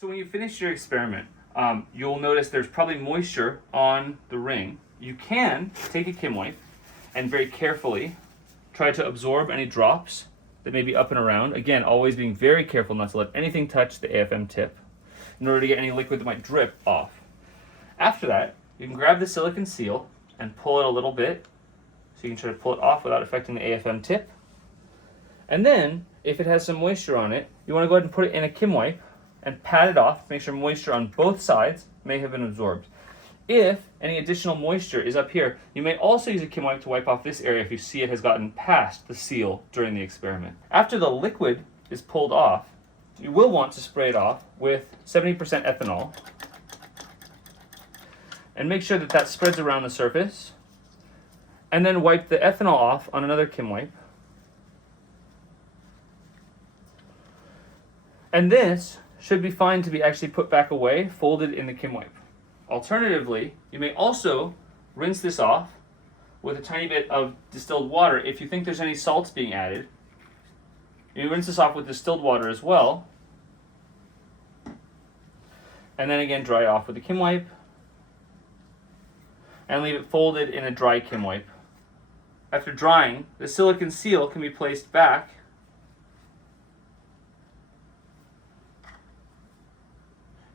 So when you finish your experiment, you'll notice there's probably moisture on the ring. You can take a Kim wipe and very carefully try to absorb any drops that may be up and around. Again, always being very careful not to let anything touch the AFM tip in order to get any liquid that might drip off. After that, you can grab the silicon seal and pull it a little bit, so you can try to pull it off without affecting the AFM tip. And then, if it has some moisture on it, you want to go ahead and put it in a Kim wipe and pat it off to make sure moisture on both sides may have been absorbed. If any additional moisture is up here, you may also use a Kim wipe to wipe off this area if you see it has gotten past the seal during the experiment. After the liquid is pulled off, you will want to spray it off with 70% ethanol and make sure that that spreads around the surface, and then wipe the ethanol off on another Kim wipe. And this should be fine to be actually put back away, folded in the Kim wipe. Alternatively, you may also rinse this off with a tiny bit of distilled water if you think there's any salts being added. You rinse this off with distilled water as well. And then again, dry off with a Kim wipe. And leave it folded in a dry Kim wipe. After drying, the silicon seal can be placed back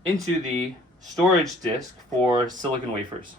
into the storage disk for silicon wafers.